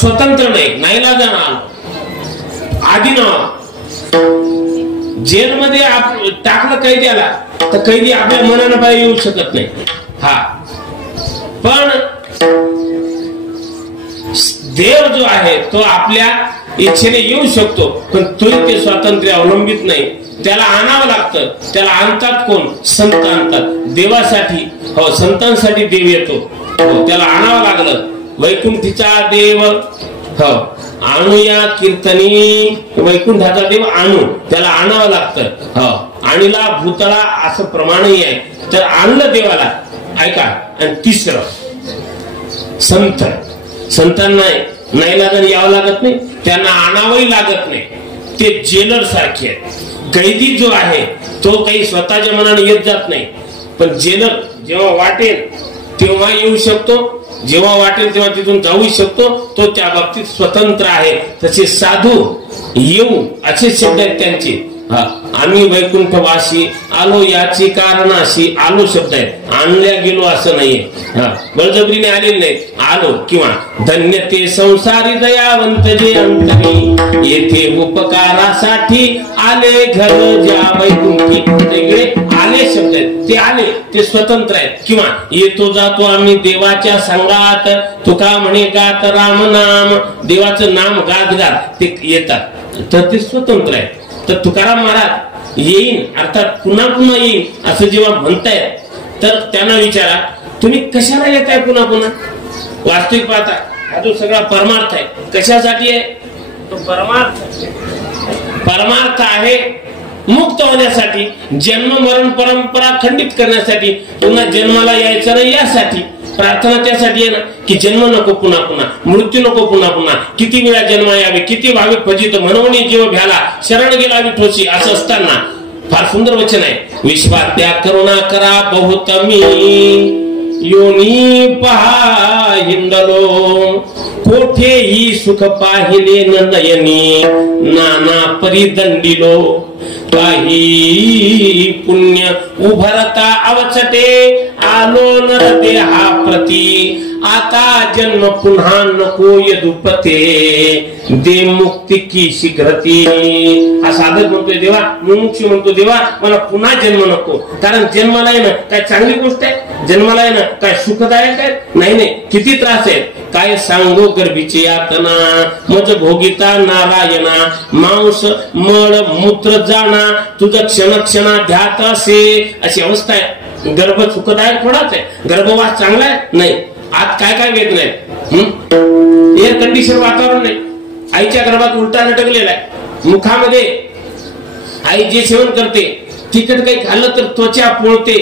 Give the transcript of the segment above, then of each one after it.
स्वतंत्र नाही, नाईलाजानं आलो. आधी ना जेलमध्ये टाकलं कैद्याला तर कैदी आपल्या मनानं बाहेर येऊ शकत नाही. हा, पण देव जो आहे तो आपल्या इच्छेने येऊ शकतो, पण तोही ते स्वातंत्र्य अवलंबित नाही. त्याला आणावं लागतं. त्याला आणतात कोण? संत आणतात. देवासाठी, हो, संतांसाठी देव येतो. हो, त्याला आणावं लागलं. वैकुंठीचा देव, हो, आणूया कीर्तनी, वैकुंठाचा देव आणू, त्याला आणावं लागतं. हो, आणीला भूतळा असं प्रमाणही आहे. तर आणलं देवाला. ऐका. आणि तिसरं संत. संतांना नाईलाजाने यावं लागत नाही, त्यांना आणावंही लागत नाही. ते जेलर सारखे आहेत. कैदी जो आहे तो काही स्वतःच्या मनाने येत जात नाही, पण जेलर जेव्हा वाटेल तेव्हा येऊ शकतो, जेव्हा वाटेल तेव्हा तिथून जाऊ शकतो. तो त्या बाबतीत स्वतंत्र आहे. तसे साधू येऊ असे शब्द आहेत त्यांचे. आम्ही वैकुंठवासी आलो याची कारणाशी, आलो शब्द आहेत. आणल्या गेलो असं नाहीये. बळजबरीने आलेले नाही, आलो. किंवा धन्य ते संसारी दयावंत जे अंतरी, येथे उपकारासाठी आले घर ज्या वैकुंठी. वेगळे आले शब्द आहेत. ते आले, ते स्वतंत्र आहेत. किंवा येतो जातो आम्ही देवाच्या संगात, तुका म्हणे गात राम नाम, देवाचं नाम गात गात ते येतात, तर ते स्वतंत्र आहे. तर तुकाराम महाराज येईन अर्थात पुन्हा पुन्हा येईन असं जेव्हा म्हणतायत, तर त्यांना विचारा तुम्ही कशाला येताय पुन्हा पुन्हा? वास्तविक पाहता हा जो सगळा परमार्थ आहे कशासाठी आहे? तो परमार्थ आहे मुक्त होण्यासाठी, जन्म मरण परंपरा खंडित करण्यासाठी, पुन्हा जन्माला यायचं नाही यासाठी. प्रार्थना त्यासाठी आहे ना की जन्म नको पुन्हा पुन्हा, मृत्यू नको पुन्हा पुन्हा, किती वेळा जन्म यावे, किती व्हावे फजित, म्हणून जीव भ्याला शरण गेला विठोशी. असं असताना फार सुंदर वचन आहे. विश्वात्या करुणा करा बहुत मी, योनी पहा हिंडलो, कोठेही सुख पाहिले न नयनी, नाना परिदंडिलो, काही पुण्य उभरता अवचटे, आलो नर देहा प्रती, आता जन्म पुन्हा नको यदुपते, दे मुक्ती की शीघ्रती. हा साधक म्हणतोय देवा, मुमुक्षू म्हणतो देवा मला पुन्हा जन्म नको. कारण जन्माला आहे ना काय चांगली गोष्ट आहे? जन्माला आहे ना काय सुखदायक आहे? नाही नाही, किती त्रास आहेत. काय सांगो गर्भीची यातना, मज भोगिता नारायणा, मांस मळ मूत्र जाणा, तुझं क्षण क्षणा ध्यात असे. अशी अवस्था आहे. गर्भ सुखदायक थोडाच आहे, गर्भवास चांगला आहे? नाही. आज काय काय वेद नाही, एअर कंडिशन वातावरण नाही. आईच्या गर्भात उलटा लटकलेला आहे. मुखामध्ये आई जे सेवन करते तिखट काही खाल्लं तर त्वचा पोळते,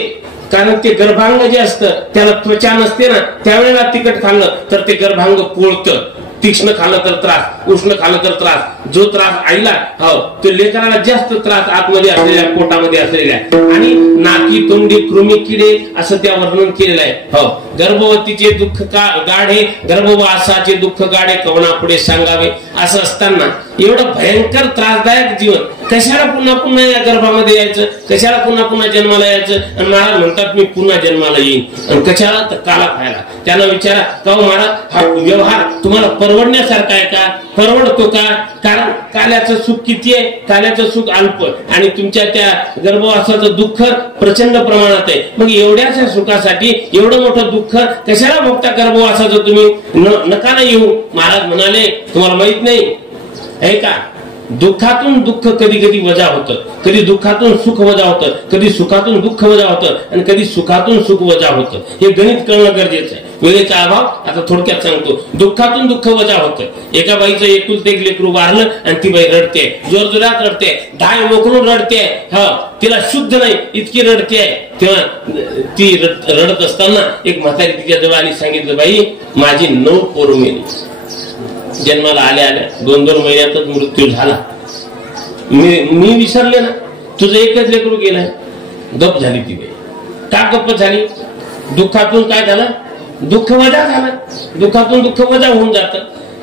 कारण ते गर्भांग जे असतं त्याला त्वचा नसते ना, त्यावेळेला तिखट खाल्लं तर ते गर्भांग पोळतं. तीक्ष्ण खाल्लं तर त्रास, उष्ण खाल्लं तर त्रास. जो त्रास आईला हो तो लेकराला जास्त त्रास आतमध्ये असलेल्या पोटामध्ये असलेल्या. आणि नाकी तोंडी कृमी किडे असं त्या वर्णन केलेलं आहे. हो, गर्भवतीचे दुःख गाढे, गर्भवासाचे दुःख गाढे, कवना पुढे सांगावे. असं असताना एवढं भयंकर त्रासदायक जीवन कशाला पुन्हा पुन्हा या गर्भामध्ये यायचं, कशाला पुन्हा पुन्हा जन्माला यायचं? आणि महाराज म्हणतात मी पुन्हा जन्माला येईन. आणि कशाला? तर काला खायला. त्यांना विचारा का महाराज हा व्यवहार तुम्हाला परवडण्यासारखा आहे का? परवडतो का? कारण काल्याचं सुख किती आहे? काल्याचं सुख अल्प, आणि तुमच्या त्या गर्भवासाचं दुःख प्रचंड प्रमाणात आहे. मग एवढ्याच्या सुखासाठी एवढं मोठं दुःख कशाला भोगता गर्भवासाचं तुम्ही? नका ना येऊ. महाराज म्हणाले तुम्हाला माहित नाही आहे का, दुःखातून दुःख कधी कधी वजा होतं, कधी दुःखातून सुख वजा होतं, कधी सुखातून दुःख वजा होतं, आणि कधी सुखातून सुख वजा होतं. हे गणित कळणं गरजेचं आहे. वेळेचा अभाव आता थोडक्यात सांगतो. दुःखातून दुःख वजा होतं. एका बाईचं एकुलते एक लेकरू वारलं आणि ती बाई रडते, जोरजोरात रडते, धाय मोकळून रडते. हा, तिला शुद्ध नाही इतकी रडते आहे. तेव्हा ती रडत असताना एक म्हातारी तिच्या जवळ आली, सांगितलं बाई माझी 9 पोरं मेली, जन्माला आल्या आल्या 2-2 महिन्यातच मृत्यू झाला. मी विसरले ना, तुझं एकच लेकरू गेलाय. गप झाली ती बाई. का गप्प झाली? दुःखातून काय झालं? दुःख वजा झालं. दुःखातून दुःख वजा होऊन जातं.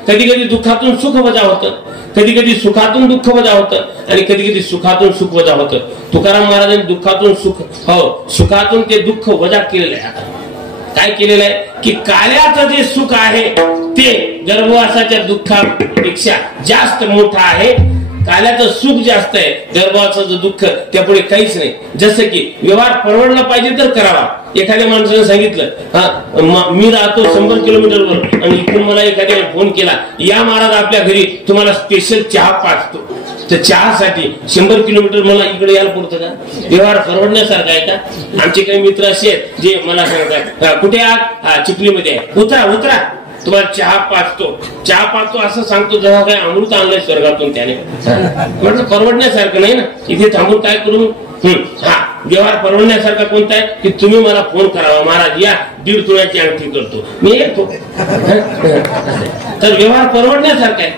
कधी कधी दुःखातून सुख वजा होतं, कधी कधी सुखातून दुःख वजा होतं, आणि कधी कधी सुखातून सुख वजा होतं. तुकाराम महाराजांनी दुःखातून सुख, हो सुखातून ते दुःख वजा केलेलं आहे. आता काय केलेलं आहे की काल्याचं जे सुख आहे ते गर्भवासाच्या दुःखापेक्षा जास्त मोठं आहे. काल्याचं सुख जास्त आहे, गर्भवासाचं दुःख त्यापुढे काहीच नाही. जसं की व्यवहार परवडला पाहिजे तर करावा. एखाद्या माणसाने सांगितलं मी राहतो 100 किलोमीटरवर आणि इथून मला एखाद्याने फोन केला, या महाराज आपल्या घरी तुम्हाला स्पेशल चहा पाचतो, तर चहासाठी 100 किलोमीटर मला इकडे यायला पडतं का? व्यवहार परवडण्यासारखा आहे का? आमचे काही मित्र असे आहेत जे मला सांगतात कुठे आहात? चिखलीमध्ये आहे, उतरा उतरा तुम्हाला चहा पाचतो असं सांगतो जरा काय अमृत आणलंय स्वर्गातून त्याने. म्हटलं परवडण्यासारखं नाही ना, इथे थांबून काय करू? व्यवहार परवडण्यासारखा कोणता आहे की तुम्ही मला फोन करावा, महाराज या 1.5 तोळ्याची अंगठी करतो, मी येतो. तर व्यवहार परवडण्यासारखा आहे.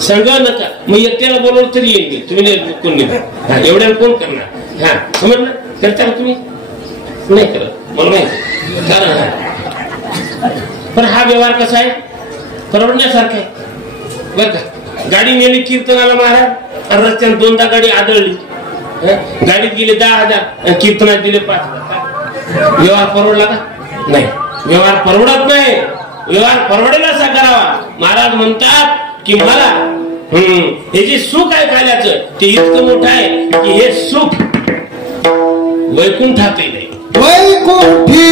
संग नका, मग एकट्याला बोलवलं तरी येईल, तुम्ही कोण नाही एवढ्याला कोण करणार? समजलं? करता का तुम्ही? नाही करत, मला माहिती. कारण पण हा व्यवहार कसा आहे? परवडण्यासारखा आहे बर का. गाडी नेली कीर्तनाला महाराज आणि रस्त्याने 2दा गाडी आदळली, गाडीत गेले 10,000 कीर्तनात दिले 5,000. व्यवहार परवडला का? नाही, व्यवहार परवडत नाही. व्यवहार परवडेल असा करावा. महाराज म्हणतात की मला हे जे सुख आहे काल्याचं ते इतकं मोठं आहे की हे सुख वैकुंठातही नाही. वैकुंठी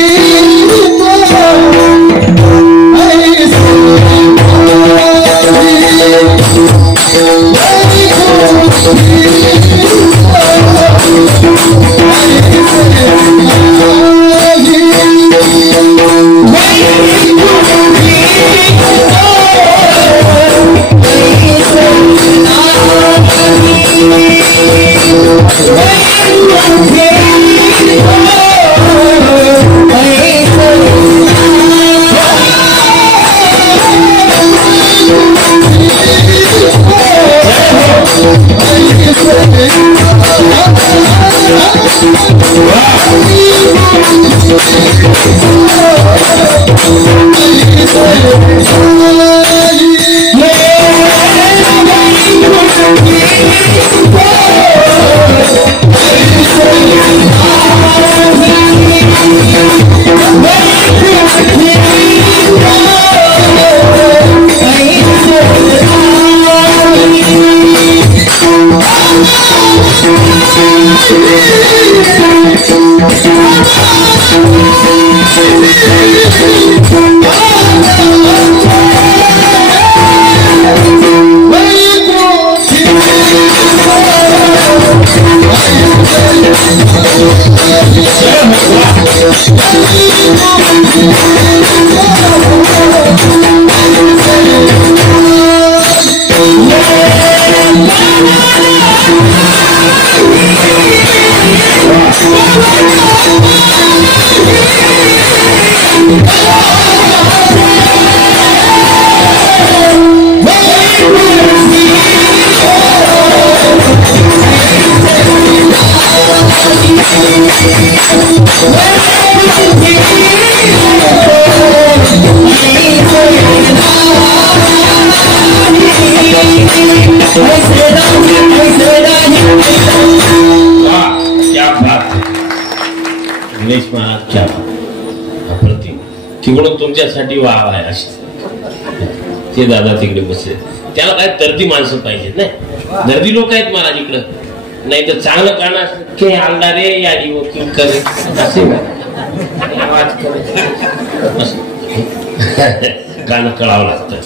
तिकडून तुमच्यासाठी वाव आहे अशी. ते दादा तिकडे बसले, त्याला काय दर्दी माणसं पाहिजेत नाही, दर्दी लोक आहेत महाराज इकडं. नाही तर चांगलं करणार आणला रे यादी वकील करे असे आवाज करे गाणं कळावं लागतं.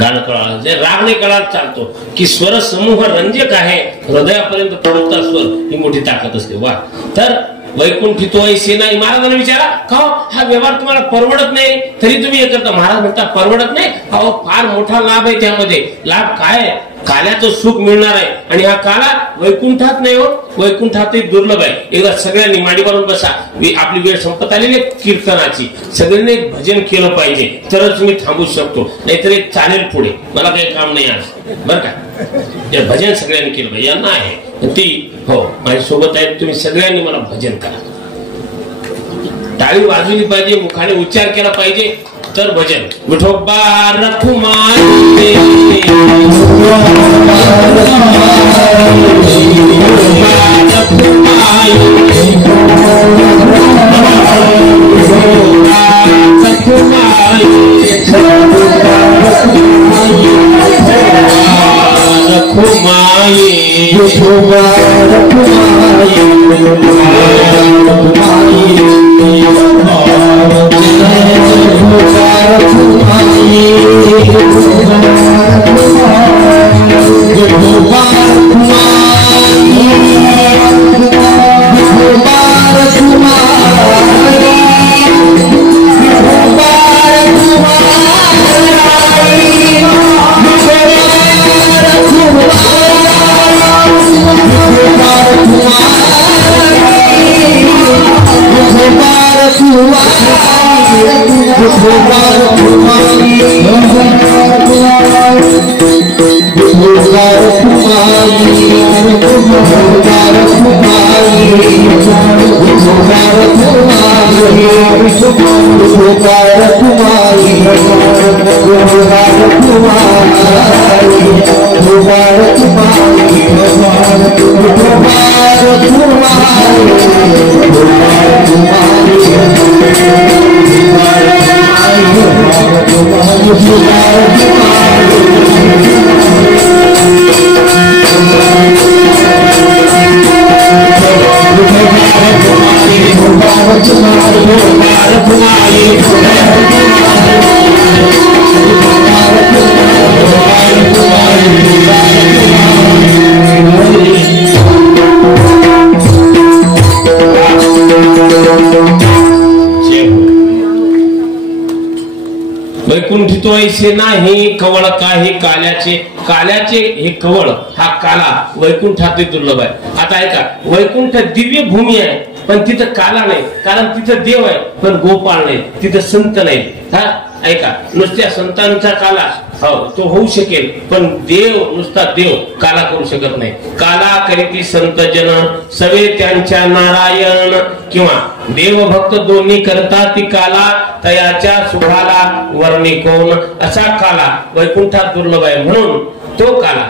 गाणं कळावं राग नाही कळात चालतो की स्वर समूह रंजक आहे, हृदयापर्यंत पोहोचता स्वर ही मोठी ताकद असते. वा. तर वैकुंठी तो ऐसे नाही. महाराजांना विचारा का हा व्यवहार तुम्हाला परवडत नाही तरी तुम्ही हे करता? महाराज म्हणता परवडत नाही, अहो फार मोठा लाभ आहे त्यामध्ये. लाभ काय? काल्याचं सुख मिळणार आहे आणि हा काला वैकुंठात नाही हो, वैकुंठातही दुर्लभ आहे. एकदा सगळ्यांनी माडी मारून बसा, आपली वेळ संपत आलेली कीर्तनाची. सगळ्यांनी भजन केलं पाहिजे तरच मी थांबू शकतो, नाहीतर एक चालेल पुढे, मला काही काम नाही आज बर का. हे भजन सगळ्यांनी केलं पाहिजे. यांना आहे ती हो माझ्या सोबत आहेत, तुम्ही सगळ्यांनी मला भजन करा. टाळी वाजवली पाहिजे, मुखाने उच्चार केला पाहिजे तर भजन. विठोबा रखुमाई रखुमाई वैकुंठितो ऐसे नाही कवळ काही काल्याचे, काल्याचे हे कवळ हा काला वैकुंठात दुर्लभ आहे. आता ऐका, वैकुंठ दिव्य भूमी आहे पण तिथं काला नाही, कारण तिथं देव आहे पण गोपाळ नाही, तिथं संत नाही. हा ऐका, नुसत्या संतांचा काला हो तो होऊ शकेल पण देव नुसता देव काला करू शकत नाही. काला करीती संत जन सवे त्यांच्या नारायण, किंवा देवभक्त दोन्ही करतात ती काला तयाच्या सुखाला वर्णी कोण. असा काला वैकुंठात दुर्लभ आहे म्हणून तो काला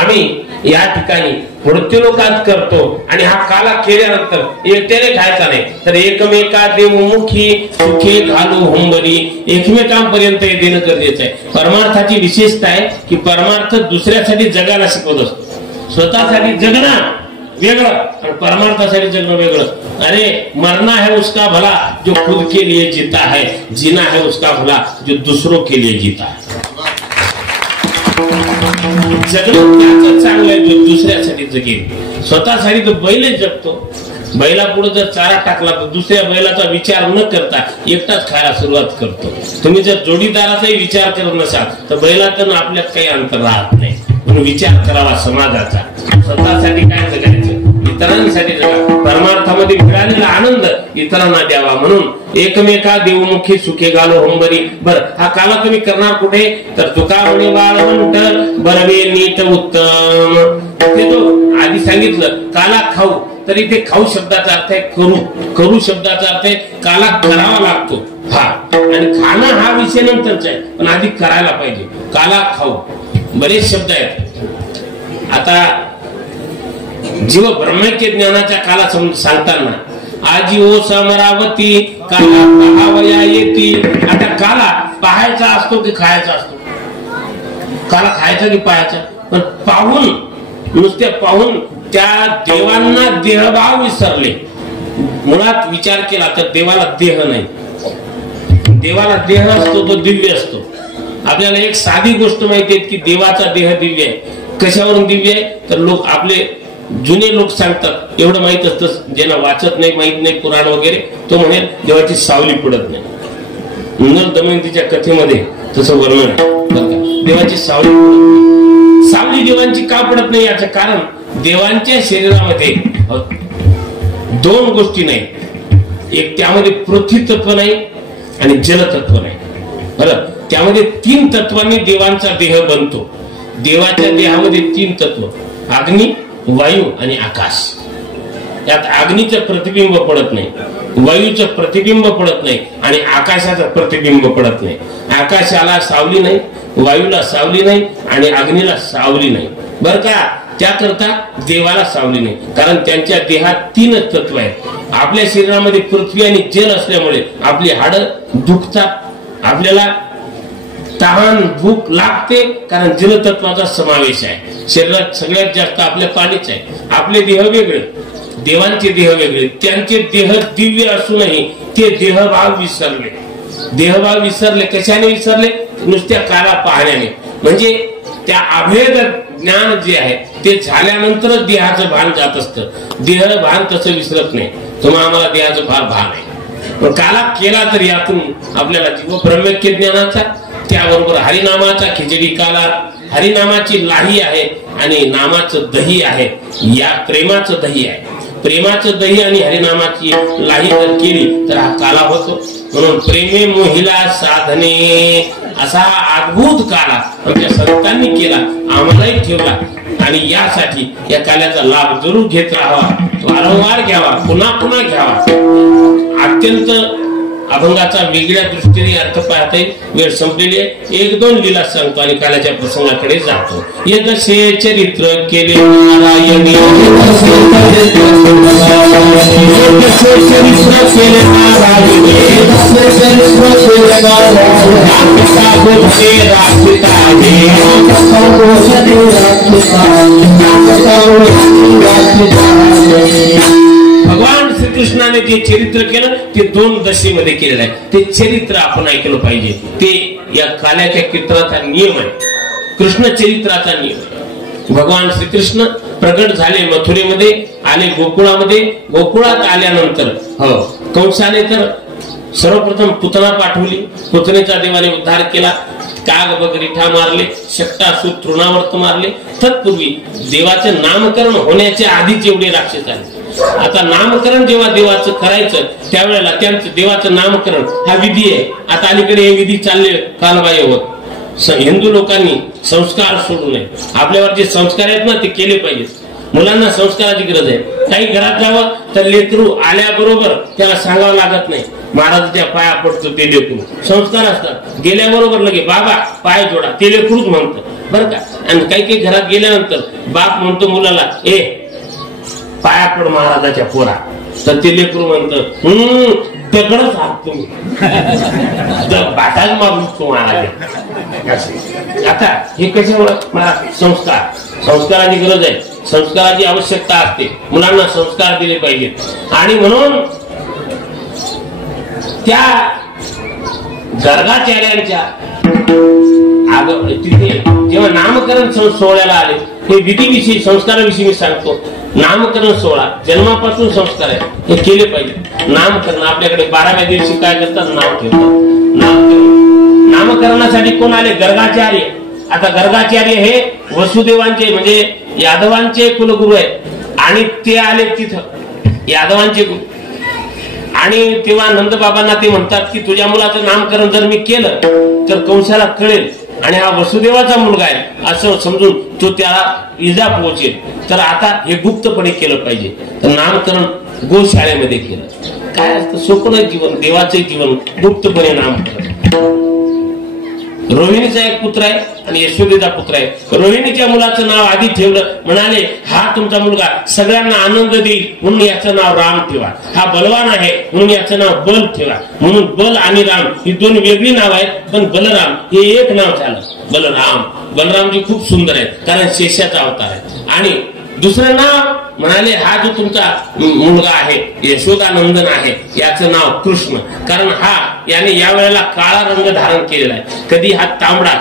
आम्ही या ठिकाणी मृत्यूलोकात करतो. आणि हा काला केल्यानंतर एकट्याने खायचा नाही तर एकमेका देवमुखी सुखे घालू हुंबरी, एकमेकांपर्यंत हे देणं गरजेचं आहे. परमार्थाची विशेषता आहे की परमार्थ दुसऱ्यासाठी जगायला शिकवत असतो. स्वतःसाठी जगणं वेगळं आणि परमार्थासाठी जगणं वेगळं. अरे मरना है उसका भला जो खुद के लिए जीता है, जीना है उसका भला जो दूसरों के लिए जीता है. जगणं त्याच चांगलं आहे जो दुसऱ्यासाठी जगेल. स्वतःसाठी तो बैल जगतो, बैला पुढे जर चारा टाकला तर दुसऱ्या बैलाचा विचार न करता एकटाच खायला सुरुवात करतो. तुम्ही जर जोडीदाराचाही विचार करत नसाल तर बैलातून आपल्यात काही अंतर राहत नाही. म्हणून विचार करावा समाजाचा. स्वतःसाठी काय जगायचं, इतरांसाठी जगा. परमार्थामध्ये मिळालेला आनंद इतरांना द्यावा म्हणून एकमेका देवमुखी सुखे घालो हुंबरी. बर हा काला तुम्ही करणार कुठे तर तुका म्हणे वाळवंट बरवे नीट उत्तम. ते तो आधी सांगितलं काला खाऊ, तर इथे खाऊ शब्दाचा अर्थ आहे करू. करू शब्दाचा अर्थ आहे काला करावा लागतो. हा आणि खाणं हा विषय नंतरचा आहे पण आधी करायला पाहिजे. काला खाऊ बरेच शब्द आहेत. आता जीव ब्रह्मैक्य ज्ञानाच्या काला सांगताना आजी ओ समरावती काला पहावया येती. आता काला पाहायचा असतो की खायचा असतो? काला खायचा की पाहायचा? पण पाहून नुसते पाहून त्या देवांना देहभाव विसरले. मुळात विचार केला तर देवाला देह नाही. देवाला देह असतो तो दिव्य असतो. आपल्याला एक साधी गोष्ट माहिती आहे की देवाचा देह दिव्य आहे. कशावरून दिव्य आहे तर लोक आपले जुने लोक सांगतात, एवढं माहित असतं ज्यांना वाचत नाही माहित नाही पुराण वगैरे, तो म्हणेल देवाची सावली पडत नाही. नल दमयंतीच्या कथेमध्ये तसं वर्णन आहे. देवाची सावली पडत नाही. सावली देवांची का पडत नाही याचं कारण देवांच्या शरीरामध्ये दोन गोष्टी नाही. एक त्यामध्ये पृथ्वी तत्व नाही आणि जलतत्व नाही. बरं, त्यामध्ये 3 तत्वांनी देवांचा देह बनतो. देवाच्या देहामध्ये 3 तत्व, अग्नी वायू आणि आकाश. यात अग्नीचं प्रतिबिंब पडत नाही, वायूचं प्रतिबिंब पडत नाही आणि आकाशाचं प्रतिबिंब पडत नाही. आकाशाला सावली नाही, वायूला सावली नाही आणि अग्नीला सावली नाही. बर का, त्याकरता देवाला सावली नाही, कारण त्यांच्या देहात 3 तत्व आहेत. आपल्या शरीरामध्ये पृथ्वी आणि जल असल्यामुळे आपली हाडं दुखतात, आपल्याला तहान भूक लागते, कारण जलतत्वाचा समावेश आहे. शरीरात सगळ्यात जास्त आपल्या पाणीच आहे. आपले देह वेगळे, देवांचे देह वेगळे. त्यांचे देह दिव्य असूनही ते देहभाव विसरले. देहभाव विसरले कशाने विसरले? नुसत्या काला पाहण्याने. म्हणजे त्या अभेद ज्ञान जे आहे ते झाल्यानंतरच देहाचं भान जात असतं. देह भान तसं विसरत नाही. तुम्हाला आम्हाला देहाचं फार भान आहे, पण काला केला तर यातून आपल्याला जीव ब्रह्मज्ञ ज्ञानाचा, त्याबरोबर हरिनामाचा खिचडी काला, हरिनामाची लाही आहे आणि नामाचं दही आहे. या प्रेमाचं दही आहे. प्रेमाचं दही आणि हरिनामाची लाही जर केली तर हा काला होतो. म्हणून प्रेमे मोहिला साधने असा अद्भुत काला आमच्या संतांनी केला, आम्हालाही ठेवला. आणि यासाठी या काल्याचा लाभ जरूर घेत राहावा, वारंवार घ्यावा, पुन्हा पुन्हा घ्यावा. अत्यंत अभंगाचा वेगळ्या दृष्टीने अर्थ पाहता येईल. वेळ संपलेली आहे. 1-2 लीला सांगतो आणि कालाच्या प्रसंगाकडे जातो. यदसे चरित्र केले नारायणी, भगवान श्रीकृष्णाने जे चरित्र केलं ते 2 दशेमध्ये केलेलं आहे. ते चरित्र आपण ऐकलं पाहिजे. ते या काल्याच्या कीर्तनाचा नियम आहे, कृष्ण चरित्राचा नियम आहे. भगवान श्रीकृष्ण प्रगट झाले, मथुरेमध्ये आले, गोकुळामध्ये. गोकुळात आल्यानंतर कंसाने तर सर्वप्रथम पुतना पाठवली. पुतनेचा देवाने उद्धार केला. काग बगरिठा मारले, शक्टासूर तृणावर्त मारले. तत्पूर्वी देवाचं नामकरण होण्याच्या आधीच एवढे राक्षस आले. आता नामकरण जेव्हा देवाचं करायचं त्यावेळेला त्यांचं देवाचं नामकरण हा विधी आहे. आता अलीकडे हे विधी चालले कालबाह्य होत. हिंदू लोकांनी संस्कार सोडू नये. आपल्यावर जे संस्कार आहेत ना ते केले पाहिजेत. मुलांना संस्काराची गरज आहे. काही घरात जावं तर लेकरू आल्याबरोबर त्याला सांगावं लागत नाही, महाराजाच्या पाया पडतो ते लेकरू. संस्कार असतात. गेल्याबरोबर लगे बाबा पाय जोडा, ते लेकरूच म्हणतं बरं का. आणि काही काही घरात गेल्यानंतर बाप म्हणतो मुलाला ए पाया पड महाराजाच्या पोरा, तर ते लेकरू म्हणतं दगडच हात तुम्ही बाटाच मारून तो महाराज. आता हे कशामुळे मला संस्काराची गरज आहे, संस्काराची आवश्यकता असते. मुलांना संस्कार दिले पाहिजेत. आणि म्हणून त्या गर्गाचार्यांच्या तिथे जेव्हा नामकरण सोहळ्याला आले, हे विधीविषयी संस्काराविषयी मी सांगतो. नामकरण सोहळा जन्मापासून संस्कार आहे, हे केले पाहिजे. नामकरण आपल्याकडे 12व्या दिवशी काय करतात? नाव ठेवतात. नामकरणासाठी कोण आले? गर्गाचार्य. आता गर्गाचार्य हे वसुदेवांचे म्हणजे यादवांचे कुलगुरू आहेत आणि ते आले तिथं यादवांचे गुरु. आणि तेव्हा नंदबाबांना ते म्हणतात की तुझ्या मुलाचं नामकरण जर मी केलं तर कंसाला कळेल आणि हा वसुदेवाचा मुलगा आहे असं समजून तो त्याला इजा पोहोचेल. तर आता हे गुप्तपणे केलं पाहिजे. तर नामकरण गोशाळेमध्ये केलं. काय असतं? सोपं जीवन, देवाचे जीवन गुप्तपणे नामकरण. रोहिणीचा एक पुत्र आहे आणि यशोदेचा पुत्र आहे. रोहिणीच्या मुलाचं नाव आधी ठेवलं, म्हणाले हा तुमचा मुलगा सगळ्यांना आनंद देईल म्हणून याचं नाव राम ठेवा. हा बलवान आहे म्हणून याचं नाव बल ठेवा. म्हणून बल आणि राम ही 2 वेगळी नाव आहेत, पण बलराम हे एक नाव झालं. बलराम. बलरामजी खूप सुंदर आहेत कारण शेषाचा अवतार आहे. आणि दुसरं नाव म्हणाले हा जो तुमचा मुलगा आहे यशोदानंदन आहे याचं नाव कृष्ण, कारण हा याने या वेळेला काळा रंग धारण केलेला आहे. कधी हा तांबडा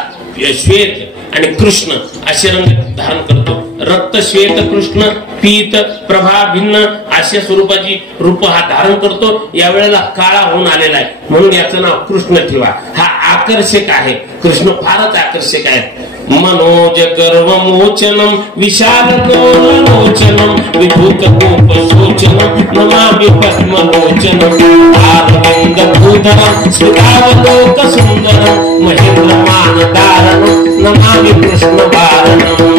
श्वेत आणि कृष्ण असे रंग धारण करतो. रक्त श्वेत कृष्ण, पीत प्रभा भिन्न अशा स्वरूपाची रूप हा धारण करतो. या वेळेला काळा होऊन आलेला आहे म्हणून याचं नाव कृष्ण ठेवा. हा आकर्षक आहे. कृष्ण फारच आकर्षक आहे. मनोज गर्व मोचनम विशाल लोचनम विभूत गोप शोचनम नमामि पद्मलोचनम आरविंद भूधरम स्फुटावलोक सुंदरम महेंद्र मानदारणम नमामि कृष्ण वारणम.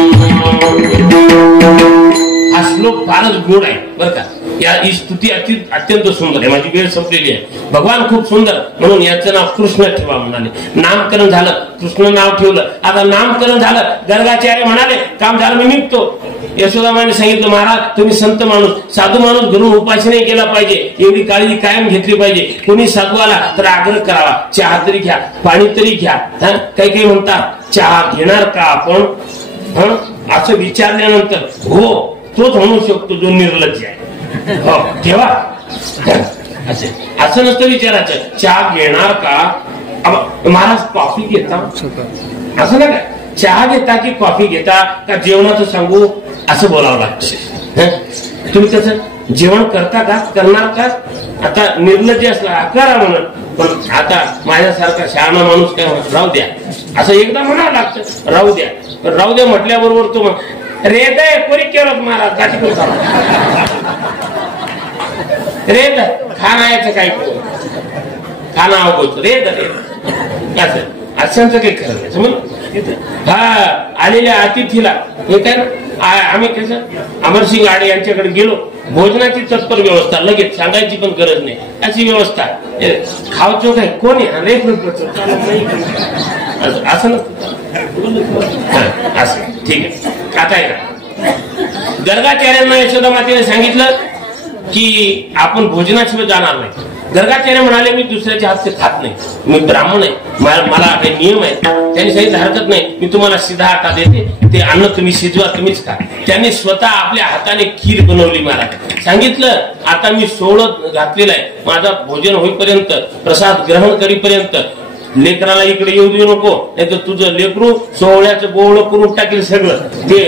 हा श्लोक फारच गोड आहे बरं का. या ही स्तुती अत्यंत सुंदर आहे. माझी वेळ संपलेली आहे. भगवान खूप सुंदर म्हणून याचं नाव कृष्ण ठेवा म्हणाले. नामकरण झालं, कृष्ण नाव ठेवलं. आता नामकरण झालं, गर्गाचार्य म्हणाले काम झालं, मी निघतो. यशोदामाने सांगितलं महाराज तुम्ही संत माणूस, साधू माणूस घरून उपाशी नाही केला पाहिजे, एवढी काळजी कायम घेतली पाहिजे. कोणी साधू आला तर आग्रह करावा, चहा तरी घ्या, पाणी तरी घ्या. काही काही म्हणतात चहा घेणार का आपण, असं विचारल्यानंतर हो तोच म्हणू शकतो जो निर्लज्ज आहे. हो ठेवा, असं नसतं विचारायचं. चहा घेणार का महाराज, कॉफी घेता असं ना काय, चहा घेता की कॉफी घेता का जेवणाचं सांगू असं बोलावं लागतं. तुम्ही कसं जेवण करता का, करणार का? आता निर्लज्ज असला करा म्हणत, पण आता माझ्यासारखा शहाणा माणूस काय राहू द्या असं एकदा म्हणावं लागतं. राहू द्या, राहू द्या म्हटल्याबरोबर तो रे दे कोणी केलं महाराज गाठी करून रे खाना यायचं काय खाना अवगत रे असं असं काही खरं नाही. समज हा आलेल्या अतिथीला हे काय आम्ही कसं अमरसिंग आडे यांच्याकडे गेलो, भोजनाची तत्पर व्यवस्था, लगेच सांगायची पण गरज नाही अशी व्यवस्था. खावचो काय कोणी रे असं नसतं. असं ठीक आहे. आता आहे का गर्गाचार्यांना यशोदा मातेने सांगितलं की आपण भोजनाशिवाय जाणार नाही. गर्गाचार्य म्हणाले मी दुसऱ्याच्या हातचे खात नाही, मी ब्राह्मण आहे, मला काही नियम आहे. त्यांनी सांगितलं हरकत नाही, मी तुम्हाला सीधा आटा देते, ते अन्न तुम्ही शिजवा, तुम्हीच खा. त्यांनी स्वतः आपल्या हाताने खीर बनवली. मला सांगितलं आता मी सोळं घातलेलं आहे, माझा भोजन होईपर्यंत, प्रसाद ग्रहण करीपर्यंत लेकराला इकडे येऊ देऊ नको, नाही तर तुझं लेकरू सोहळ्याचं बोवळं करून टाकेल सगळं. ते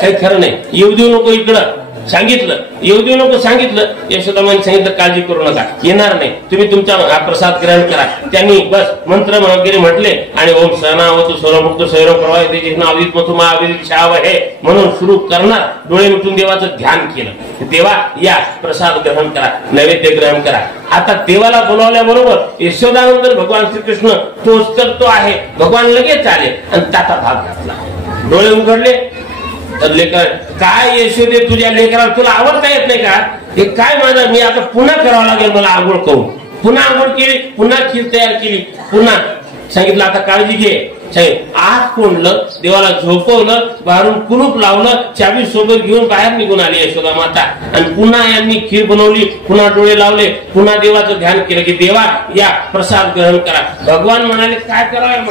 काही खरं नाही, येऊ देऊ नको इकडं. सांगितलं येऊ देऊ नको, सांगितलं. यशोदामाने सांगितलं काळजी करू नका, येणार नाही, तुम्ही तुमचा हा प्रसाद ग्रहण करा. त्यांनी बस मंत्र वगैरे म्हटले आणि ओम सहनावतु स्वरमुक्त स्वयं प्रवाह अविदित मथुमा अविदित शाव हे म्हणून सुरू करणार. डोळे मिटून देवाचं ध्यान केलं. देवा या प्रसाद ग्रहण करा, नैवेद्य ग्रहण करा. आता देवाला बोलावल्याबरोबर यशोदानंतर भगवान श्रीकृष्ण तोच तर तो आहे. भगवान लगेच आले आणि ताटा भाग घातला. डोळे उघडले तर लेकर काय यशोदे तुझ्या लेकराला तुला आवडता येत नाही का, हे काय माझं, मी आता पुन्हा करावं लागेल मला आंघोळ करून. पुन्हा आंघोळ केली, पुन्हा खीर तयार केली, पुन्हा सांगितलं आता काळजी घे. आत कोंडलं, देवाला झोपवलं, बाहेरून कुलूप लावलं, चावी सोबत घेऊन बाहेर निघून आली यशोदा माता. आणि पुन्हा यांनी खीर बनवली, पुन्हा डोळे लावले, पुन्हा देवाचं ध्यान केलं की देवा या प्रसाद ग्रहण करा. भगवान म्हणाले काय करावं,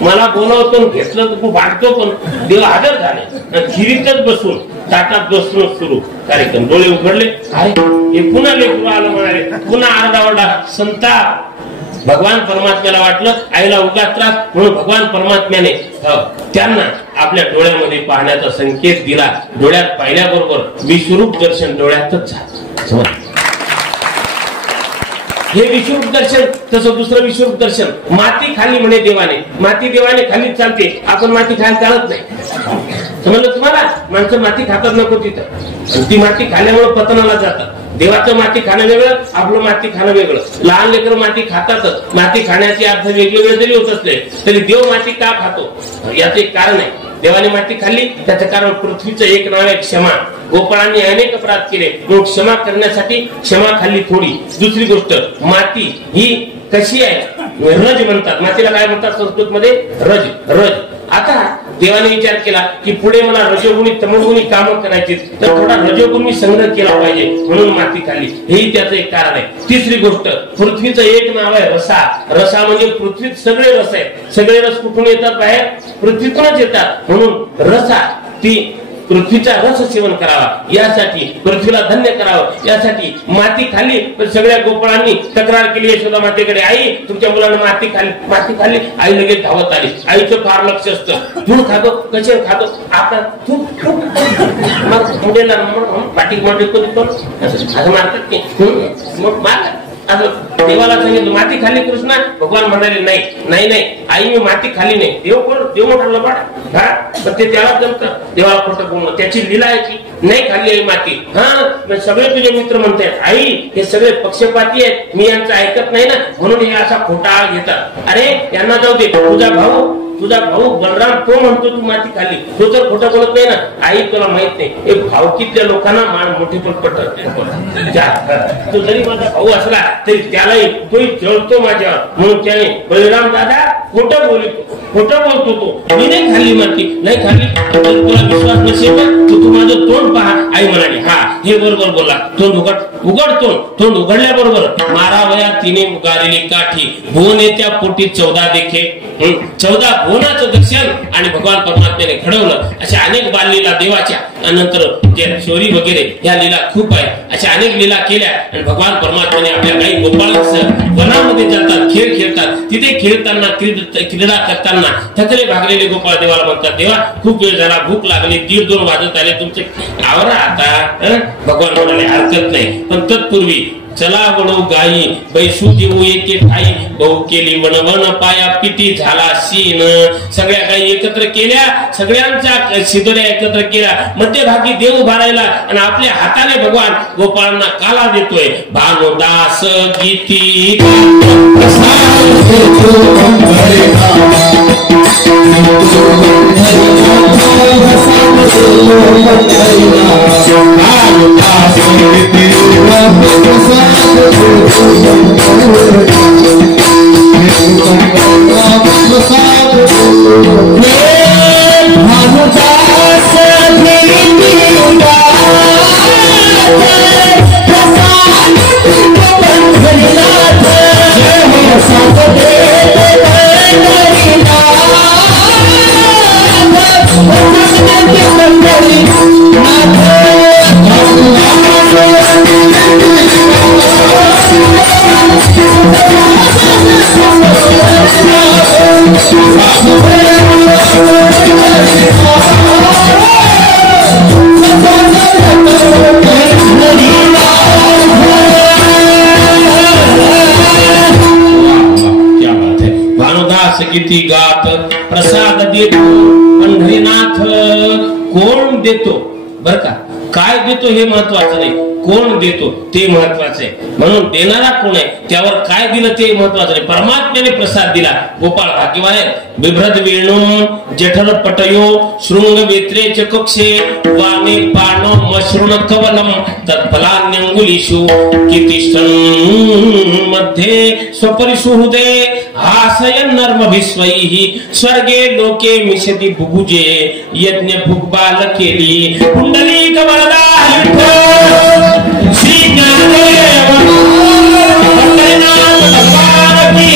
मला बोलवतो घेतलं तर खूप वाटतो, पण देव हजर झाले. खिरीतच बसून ताटात बसून सुरू कार्यक्रम. डोळे उघडले, अरे हे पुन्हा लेकरू आलं म्हणाले. पुन्हा आरडाओरडा, संताप. भगवान परमात्म्याला वाटलं आईला उगाच त्रास, म्हणून भगवान परमात्म्याने त्यांना आपल्या डोळ्यामध्ये पाहण्याचा संकेत दिला. डोळ्यात पाहिल्याबरोबर विश्वरूप दर्शन डोळ्यातच झालं. हे विश्वरूप दर्शन. तसं दुसरं विश्वरूप दर्शन माती खाली म्हणे देवाने, माती देवाने खाली चालते, आपण माती खायला चालत नाही. समजलं तुम्हाला, माणसं माती खातात नको तिथं, ती माती खाल्यामुळे पतनाला जातात. देवाचं माती खाणं वेगळं, आपलं माती खाणं वेगळं. लहान लेकर माती खातातच, माती खाण्याचे अर्थ वेगवेगळे जरी होत असले तरी देव माती का खातो याचं एक कारण आहे. देवाने माती खाल्ली त्याचं कारण पृथ्वीचं एक नाव आहे क्षमा. गोपाळांनी अनेक अपराध केले, मग क्षमा करण्यासाठी क्षमा खाल्ली थोडी. दुसरी गोष्ट माती ही कशी आहे, रज म्हणतात मातीला. काय म्हणतात संस्कृत मध्ये, रज. रज. आता देवाने विचार केला की पुढे मला रजोगुणी तमोगुणी कामं करायची, तर थोडा रजोगुण मी संग्रह केला पाहिजे, म्हणून माती खाल्ली. हेही त्याचं एक कारण आहे. तिसरी गोष्ट पृथ्वीचं एक नाव आहे रसा. रसा म्हणजे पृथ्वीत सगळे रस आहेत. सगळे रस कुठून येतात, बाहेर पृथ्वीतूनच येतात. म्हणून रसा ती पृथ्वीचा रस सेवन करावा, यासाठी पृथ्वीला धन्य करावं, यासाठी माती खाल्ली. पण सगळ्या गोपाळांनी तक्रार केली यशोदा मातेकडे, आई तुमच्या मुलांना माती खाल्ली, माती खाल्ली. आई लगेच धावत आली. आईचं फार लक्ष असतं, तू खातो कसे खातो, आता तू पाठी असं मारतात की मग मार. असं देवाला सांगितलं माती खाल्ली कृष्णा. भगवान म्हणाले नाही नाही नाही आई मी माती खाल्ली नाही. देव मोठा लबाड, पण ते त्याला जमतं देवाला खोटं बोलणं, त्याची लीला आहे. नाही खाल्ली आई माती. सगळे तुझे मित्र म्हणतात आई हे सगळे पक्षपाती आहेत, मी यांचं ऐकत नाही ना, म्हणून हे असा खोटा घेतात. अरे यांना जाऊ दे, तुझा भाऊ तुझा भाऊ बलराम तो म्हणतो तू माती खाली, तो तर खोटं बोलत नाही ना. आई तुला माहित नाही, हे भावकीतल्या लोकांना मान मोठे पण पटत. तो जरी माझा भाऊ असला तरी त्यालाही तोही जळतो माझ्यावर. म्हणून त्याने बलराम दादा खोटं बोलतो तो, मी नाही खाल्ली माती. नाही खाल्ली तुला विश्वास नसेल तर तू माझं तोंड पहा. आई म्हणाली हा हे बरोबर बोला. तोंड उघड तोंड उघडल्याबरोबर मारावया तिने उगारलेली काठी, भुवन त्या पोटी 14 देखे. 14 भुवनाचं दर्शन आणि भगवान परमात्म्याने घडवलं. अशा अनेक बाललीला देवाच्या, नंतर जे चोरी वगैरे या लीला खूप आहे. अशा अनेक लीला केल्या आणि भगवान परमात्म्याने आपल्या काही गोपाळांसह वनामध्ये जातात, खेळ खेळतात. तिथे खेळताना क्रीडा करताना थकले भागलेले गोपाळ देवाला म्हणतात, देवा खूप वेळ झाला, भूक लागली, 1:30-2 वाजत आले, तुमचे आवरा आता. भगवान म्हणाले हरकत नाही, पण तत्पूर्वी चला वळू गाई बैसू देऊ एके ठाई, बहु केली वणवण पाया पिटी झाला सीन. सगळ्या गाई एकत्र केल्या, सगळ्यांच्या शिदोऱ्या एकत्र केल्या. मध्यभागी देव उभा राहिला आणि आपल्या हाताने भगवान गोपाळांना काला देतोय. भानुदास गीती किती गात प्रसाद देतो पंढरीनाथ. कोण देतो बर का, काय देतो हे महत्वाचं नाही, कोण देतो ते महत्वाचं आहे. म्हणून देणारा कोण आहे त्यावर काय दिलं ते महत्वाचं नाही. परमात्म्याने प्रसाद दिला. गोपाळ भाग्यवान आहे. बिभ्रद वेणू जठर पटयो शृंग वेत्रे च कक्षे वामे पानो मश्रुण कवलम तत्फलान्यंगुलीषु कितिष्ठन मध्ये स्वपरिषु हृदे हासयन् नर्मभिस्वैः स्वर्गे लोके मिशति बुभुजे यज्ञ भुग्बाल केली कुंडलीक वरदा श्री ज्ञानदेव पंढरीनाथ भगवान की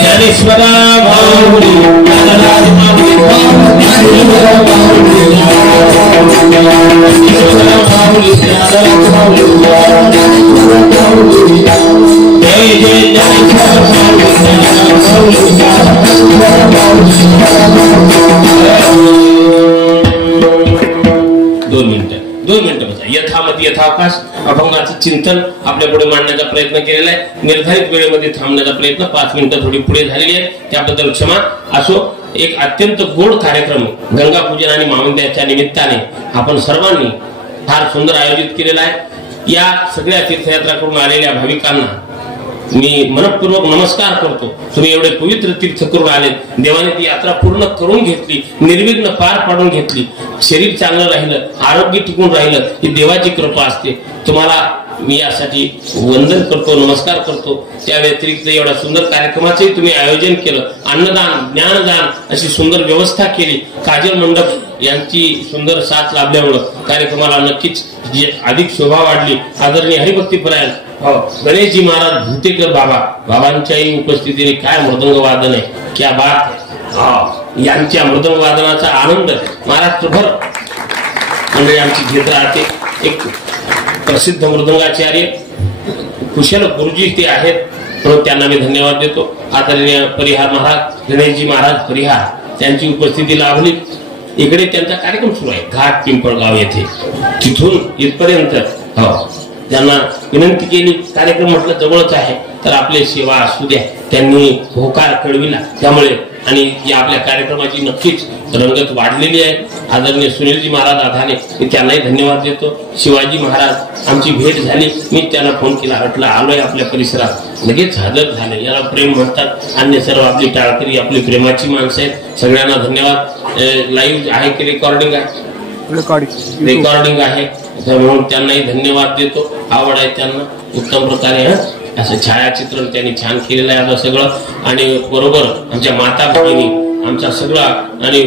ज्ञानेश्वर माऊली ज्ञानराज माऊली ज्ञानराज माऊली जय जय ज्ञानेश्वर माऊली. 2 मिनिटं बसा. यथामती यथावकाश अभंगाचं चिंतन आपल्या पुढे मांडण्याचा प्रयत्न केलेला आहे. निर्धारित वेळेमध्ये थांबण्याचा प्रयत्न 5 मिनिटं थोडी पुढे झालेली आहे, त्याबद्दल क्षमा असो. एक अत्यंत गोड कार्यक्रम गंगा पूजन आणि मावंद्याच्या निमित्ताने आपण सर्वांनी फार सुंदर आयोजित केलेला आहे. या सगळ्या तीर्थयात्रा करून आलेल्या भाविकांना मी मनपूर्वक नमस्कार करतो. तुम्ही एवढे पवित्र तीर्थ करून आले, देवाने ती यात्रा पूर्ण करून घेतली, निर्विघ्न पार पाडून घेतली. शरीर चांगलं राहिलं, आरोग्य टिकून राहिलं, ही देवाची कृपा असते. तुम्हाला मी यासाठी वंदन करतो, नमस्कार करतो. त्या व्यतिरिक्त एवढ्या सुंदर कार्यक्रमाचे तुम्ही आयोजन केलं, अन्नदान ज्ञानदान अशी सुंदर व्यवस्था केली. काजल मंडप यांची सुंदर साथ लाभल्यामुळं कार्यक्रमाला नक्कीच अधिक शोभा वाढली. आदरणीय हरिभक्तीपरायण गणेशजी महाराज भूतेकर बाबांच्याही उपस्थितीने काय मृदंग वादन आहे, क्या बात. यांच्या मृदंग वादनाचा आनंद महाराष्ट्रभर म्हणजे आमची घेत राहते. एक प्रसिद्ध मृदंगाचार्य कुशल गुरुजी ते आहेत, म्हणून त्यांना मी धन्यवाद देतो. आदरणीय परिहार महाराज गणेशजी महाराज परिहार त्यांची उपस्थिती लाभली. इकडे त्यांचा कार्यक्रम सुरू आहे घाट पिंपळगाव येथे. तिथून इथपर्यंत त्यांना विनंती केली, कार्यक्रम म्हटलं जवळच आहे तर आपली सेवा असू द्या. त्यांनी होकार कळविला, त्यामुळे आणि या आपल्या कार्यक्रमाची नक्कीच रंगत वाढलेली आहे. आदरणीय सुनीलजी महाराज आधाने मी त्यांनाही धन्यवाद देतो. शिवाजी महाराज आमची भेट झाली, मी त्यांना फोन केला, म्हटलं आलोय आपल्या परिसरात, लगेच हजर झाले. याला प्रेम म्हणतात. अन्य सर्व आपली टाळकरी आपली प्रेमाची माणसं आहेत. सगळ्यांना धन्यवाद. लाईव्ह आहे की रेकॉर्डिंग आहे? रेकॉर्डिंग आहे, म्हणून त्यांनाही धन्यवाद देतो. आवड आहे त्यांना उत्तम प्रकारे असं छायाचित्रण त्यांनी छान केलेलं आहे आता सगळं. आणि बरोबर आमच्या माता भगिनी आमचा सगळा आणि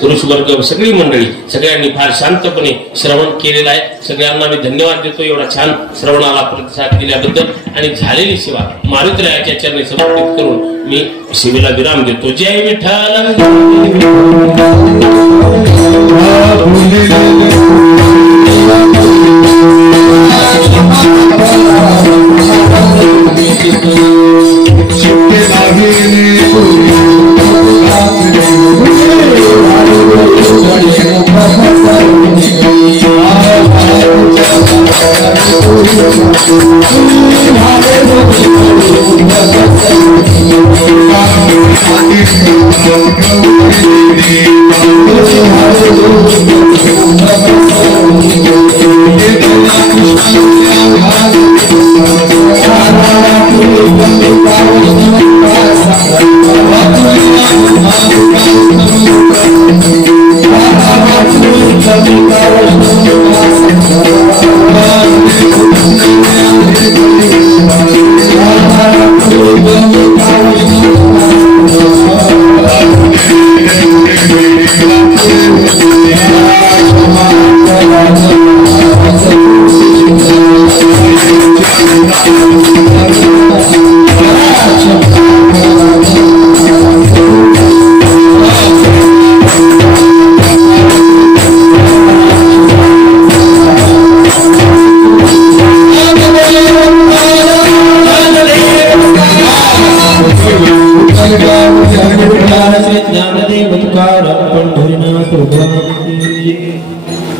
पुरुष वर्ग सगळी मंडळी सगळ्यांनी फार शांतपणे श्रवण केलेलं आहे. सगळ्यांना मी धन्यवाद देतो एवढा छान श्रवणाला प्रतिसाद दिल्याबद्दल. आणि झालेली सेवा मारुतीरायाच्या चरणी समर्पित करून मी सेवेला विराम देतो. जय विठ्ठल.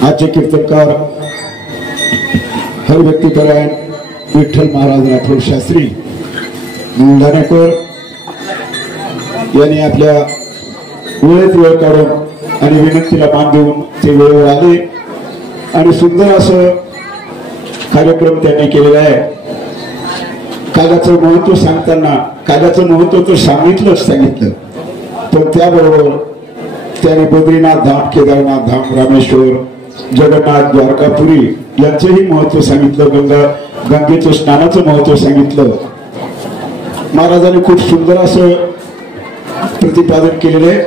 आजचे कीर्तनकार हरभक्तीपरायण विठ्ठल महाराज राठोड शास्त्री दानेकर यांनी आपल्या वेळेत वेळ काढून आणि विनंतीला मान देऊन ते वेळेवर आले आणि सुंदर असं कार्यक्रम त्यांनी केलेला आहे. कागाचं महत्व सांगताना कागाचं महत्व तर सांगितलं, पण त्याबरोबर त्याने बद्रीनाथ धाम, केदारनाथ धाम, रामेश्वर, जगन्नाथ, द्वारकापुरी यांचंही महत्व सांगितलं. गंगेचं स्नानाचं महत्व सांगितलं. महाराजांनी खूप सुंदर असं प्रतिपादन केलेलं आहे.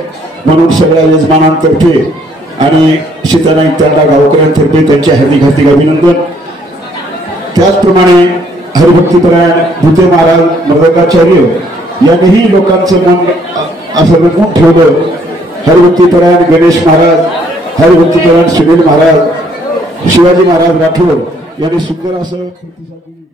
म्हणून सगळ्या यजमानांतर्फे आणि सीताराम तांडा गावकऱ्यांतर्फे त्यांचे हार्दिक अभिनंदन. त्याचप्रमाणे हरिभक्तीपरायण भूते महाराज मृदंगाचार्य यांनीही लोकांचं मन असं रंगवून ठेवलं. हरिभक्तीपरायण गणेश महाराज, हरिभक्तीपरायण सुनील महाराज, शिवाजी महाराज राठोड यांनी सुंदर असं प्रतिसाद दिले.